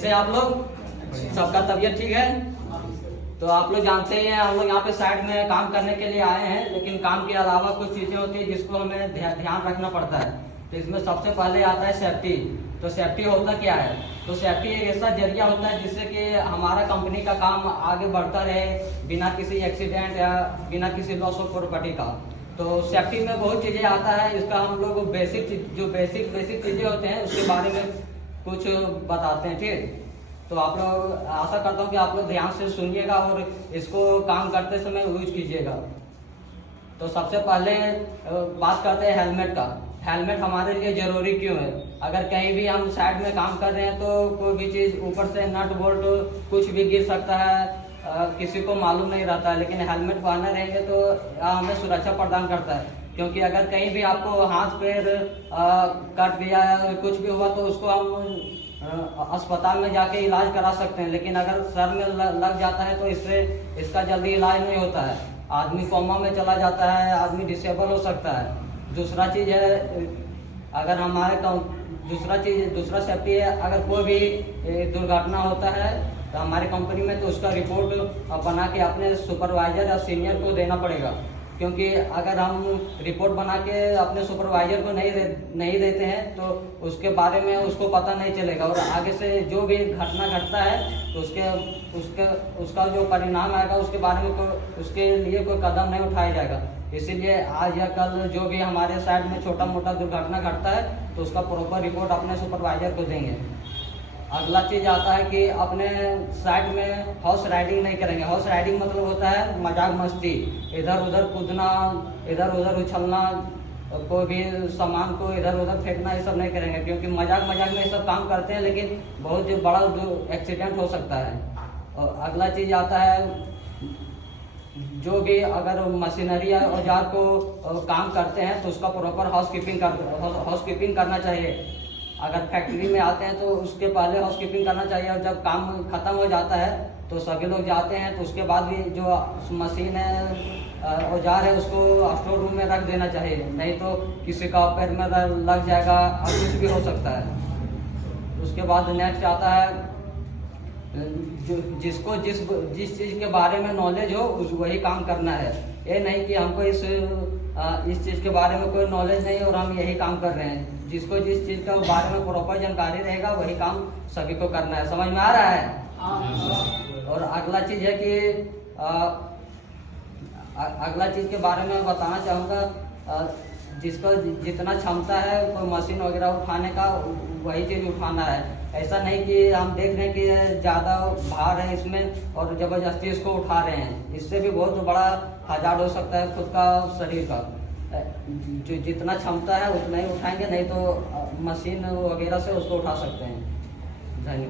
से आप लोग सबका तबीयत ठीक है? तो आप लोग जानते ही हैं, हम लोग यहाँ पे साइड में काम करने के लिए आए हैं, लेकिन काम के अलावा कुछ चीजें होती है जिसको हमें ध्यान रखना पड़ता है। तो इसमें सबसे पहले आता है सेफ्टी। तो सेफ्टी होता क्या है? तो सेफ्टी एक ऐसा जरिया होता है जिससे कि हमारा कंपनी का काम आगे बढ़ता रहे बिना किसी एक्सीडेंट या बिना किसी लॉस ऑफ प्रॉपर्टी का। तो सेफ्टी में बहुत चीजें आता है, इसका हम लोग बेसिक चीजें होते हैं उसके बारे में कुछ बताते हैं, ठीक। तो आप लोग, आशा करता हूँ कि आप लोग ध्यान से सुनिएगा और इसको काम करते समय यूज कीजिएगा। तो सबसे पहले बात करते हैं हेलमेट का। हेलमेट हमारे लिए जरूरी क्यों है? अगर कहीं भी हम साइड में काम कर रहे हैं तो कोई भी चीज ऊपर से नट बोल्ट कुछ भी गिर सकता है, किसी को मालूम नहीं रहता है, लेकिन हेलमेट पहने रहेंगे तो हमें सुरक्षा प्रदान करता है। क्योंकि अगर कहीं भी आपको हाथ पैर कट गया या कुछ भी हुआ तो उसको हम अस्पताल में जाके इलाज करा सकते हैं, लेकिन अगर सर में लग जाता है तो इसका जल्दी इलाज नहीं होता है। आदमी कोमा में चला जाता है, आदमी डिसेबल हो सकता है। दूसरा चीज है, अगर हमारे दूसरा सेफ्टी है, अगर कोई भी दुर्घटना होता है तो हमारी कंपनी में तो उसका रिपोर्ट बना के अपने सुपरवाइजर या सीनियर को देना पड़ेगा। क्योंकि अगर हम रिपोर्ट बना के अपने सुपरवाइजर को नहीं देते हैं तो उसके बारे में उसको पता नहीं चलेगा और आगे से जो भी घटना घटता है तो उसका जो परिणाम आएगा उसके बारे में उसके लिए कोई कदम नहीं उठाया जाएगा। इसीलिए आज या कल जो भी हमारे साइड में छोटा मोटा दुर्घटना घटता है तो उसका प्रॉपर रिपोर्ट अपने सुपरवाइजर को देंगे। अगला चीज आता है कि अपने साइड में हॉर्स राइडिंग नहीं करेंगे। हॉर्स राइडिंग मतलब होता है मजाक मस्ती, इधर उधर कूदना, इधर उधर उछलना, कोई भी सामान को इधर उधर फेंकना, ये सब नहीं करेंगे। क्योंकि मजाक में ये सब काम करते हैं लेकिन बहुत बड़ा एक्सीडेंट हो सकता है। और अगला चीज आता है, जो भी अगर मशीनरी या औजार को काम करते हैं तो उसका प्रॉपर हाउसकीपिंग करना चाहिए। अगर फैक्ट्री में आते हैं तो उसके पहले हाउसकीपिंग करना चाहिए और जब काम खत्म हो जाता है तो सभी लोग जाते हैं तो उसके बाद भी जो मशीन है औजार है उसको स्टोर रूम में रख देना चाहिए, नहीं तो किसी का पैर में लग जाएगा और कुछ भी हो सकता है। उसके बाद नेक्स्ट आता है, जिसको जिस चीज के बारे में नॉलेज हो वही काम करना है। ये नहीं कि हमको इस चीज के बारे में कोई नॉलेज नहीं और हम यही काम कर रहे हैं। जिसको जिस चीज के बारे में प्रॉपर जानकारी रहेगा वही काम सभी को करना है। समझ में आ रहा है? और अगला चीज है कि अगला चीज के बारे में बताना चाहूँगा, जिसको जितना क्षमता है कोई मशीन वगैरह उठाने का वही चीज उठाना है। ऐसा नहीं कि हम देख रहे हैं कि ज़्यादा भार है इसमें और ज़बरदस्ती इसको उठा रहे हैं, इससे भी बहुत बड़ा हजार्ड हो सकता है खुद का शरीर का। जो जितना क्षमता है उतना ही उठाएंगे, नहीं तो मशीन वगैरह से उसको उठा सकते हैं। धन्यवाद।